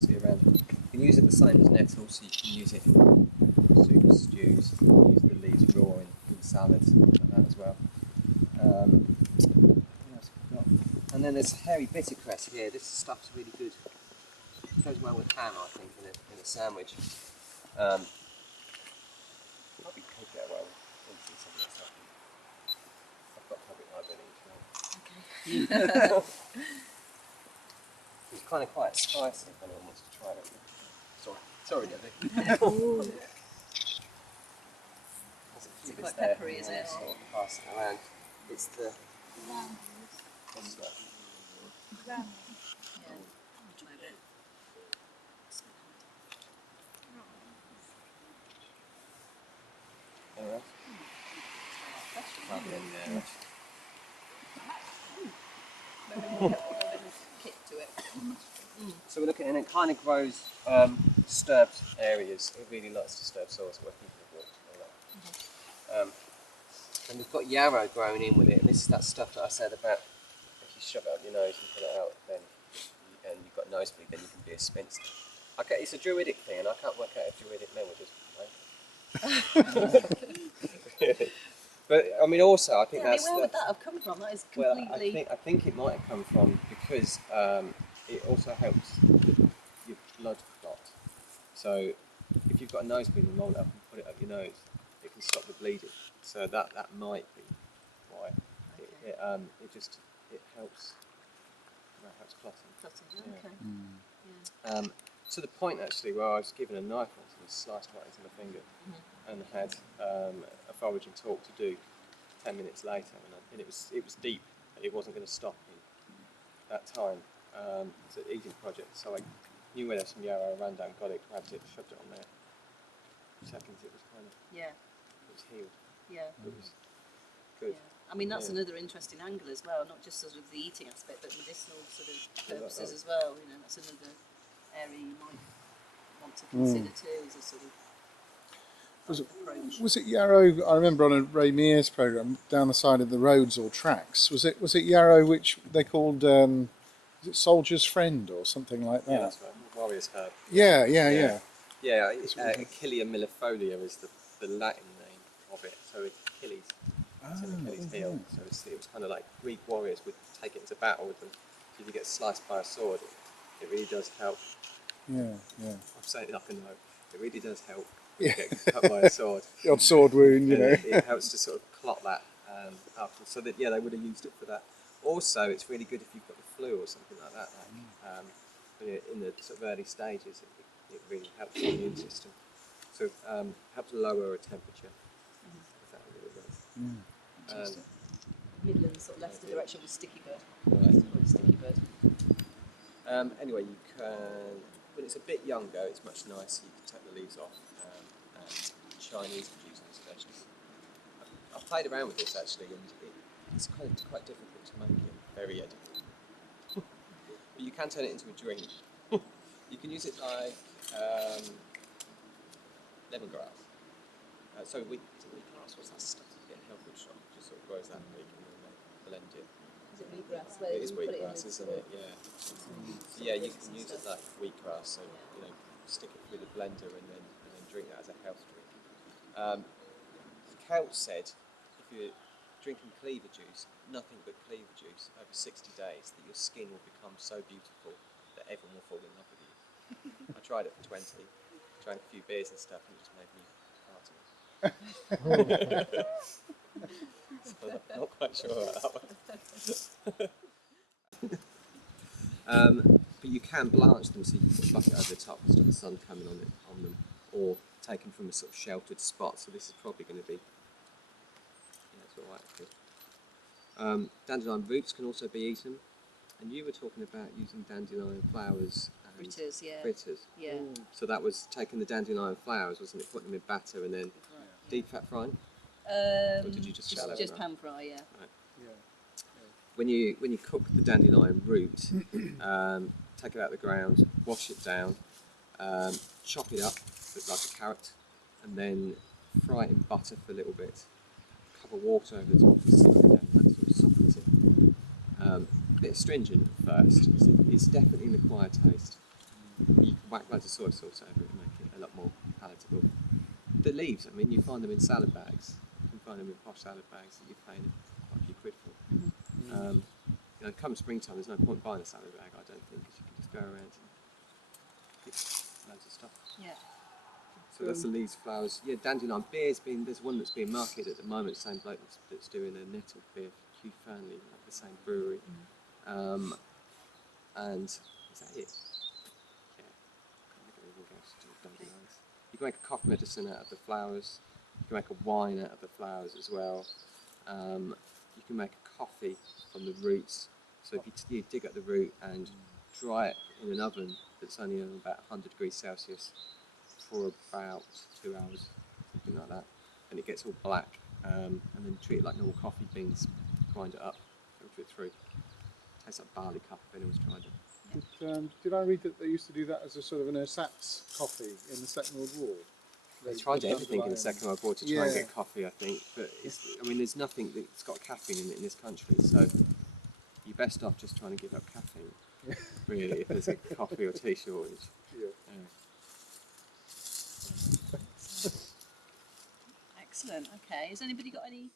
See around. You can use it the same as nettles, so you can use it in soups, stews, use the leaves raw in salads, like that as well. What else have we got? And then there's hairy bittercress here. This stuff's really good. It goes well with ham, I think, in a sandwich. Probably could get well into some of this stuff. I've got public library. Okay. It's kind of quite spicy if anyone wants to try it. Sorry, Debbie. It's quite peppery, isn't it? Sort of pass it around. It's the. What's that? Yeah. I'll try a bit. All right. Rub it in there. Kick to it. So we're looking, and it kind of grows disturbed areas. It really likes disturbed soils where people have walked and all that. And we've got yarrow growing in with it, and this is that stuff that I said about if you shove it up your nose and pull it out, then and you've got nosebleed, then you can be a spinster. Okay, it's a druidic thing, and I can't work out if druidic languages. But I mean, also I think that's. Where would that have come from? That is completely. Well, I think it might have come from because it also helps your blood clot. So if you've got a nosebleed and roll it up and put it up your nose, it can stop the bleeding. So that might be why. It helps. That helps clotting. Okay. Yeah. To the point actually where I was given a knife once and sliced right into my finger, and had a foraging talk to do 10 minutes later, and it was deep. It wasn't going to stop in that time. It's an eating project, so I knew where there's some yarrow, ran down, got it, grabbed it, shoved it on there. Seconds, it was kind of it was healed. Yeah. It was good. Yeah. I mean, that's another interesting angle as well, not just sort of the eating aspect, but medicinal sort of purposes as well. You know, that's another area you might want to consider too as a sort of approach. Was it yarrow? I remember on a Ray Mears programme down the side of the roads or tracks. Was it yarrow which they called is it Soldier's Friend or something like that? Yeah, that's right. Warrior's herb. Yeah. Yeah, Achillea millifolia is the Latin name of it. So Achilles, it's an Achilles heel. So it was kind of like Greek warriors would take it into battle with them. If you get sliced by a sword, it really does help. Yeah. I'm saying it like a no. It really does help. Yeah. Get cut by a sword. The odd sword wound, you know. It helps to sort of clot that after. So that they would have used it for that. Also, it's really good if you've got the flu or something like that. In the sort of early stages, it really helps the immune system. So helps lower a temperature. If that really does. Midlands, sort of Leicester direction with sticky bird. Right. Sticky bird. Anyway, you can. When it's a bit younger, it's much nicer. You can take the leaves off. And Chinese produce this especially. I've played around with this actually, and it's quite difficult to make it very edible. But you can turn it into a drink. You can use it like lemongrass. So wheatgrass, what's that stuff you get in health food shop? Just sort of grows that big and then they blend it. Is it wheatgrass? It is wheatgrass, isn't it? Yeah. So yeah, you can use it like wheatgrass. So stick it through the blender and then drink that as a health drink. Kelt said if you're drinking cleaver juice, nothing but cleaver juice over 60 days, that your skin will become so beautiful that everyone will fall in love with you. I tried it for 20, drank a few beers and stuff, and it just made me party. So I'm not quite sure about that one. But you can blanch them so you can put a bucket over the top to stop the sun coming on them, or take them from a sort of sheltered spot. So this is probably going to be, it's all right. Good. Dandelion roots can also be eaten, and you were talking about using dandelion flowers and fritters. Yeah. So that was taking the dandelion flowers, wasn't it? Putting them in batter and then deep fat frying. Or did you just shallow just them? pan fry, yeah. Right. When you cook the dandelion root, take it out of the ground, wash it down, chop it up like a carrot, and then fry it in butter for a little bit. A cup of water over the top to simmer it down. That sort of softens it. A bit astringent at first. It's definitely an acquired taste. You can whack loads of soy sauce over it and make it a lot more palatable. The leaves, I mean, you find them in salad bags. You can find them in posh salad bags that you're paying quite a few quid for. You know, come springtime, there's no point buying a salad bag, I don't think, because you can just go around and pick loads of stuff. Yeah. So that's the leaves, flowers. Yeah, dandelion beer's been. There's one that's being marketed at the moment. The same bloke that's doing a nettle beer for Hugh Fernley, like the same brewery. And is that it? Yeah. Can't think of anything else to do with dandelions. You can make a cough medicine out of the flowers. You can make a wine out of the flowers as well. You can make a coffee from the roots. So if you dig up the root and dry it in an oven that's only on about 100 degrees Celsius for about 2 hours, something like that, and it gets all black, and then treat it like normal coffee beans, grind it up, filter it through. Tastes like barley cup if anyone's tried it. Did I read that they used to do that as a sort of an ersatz coffee in the Second World War? They tried everything in the Second World War to try and Yeah. get coffee, I think, but I mean, there's nothing that's got caffeine in it in this country, so you're best off just trying to give up caffeine, really, if there's a coffee or tea shortage. Yeah. Excellent. Okay. Has anybody got any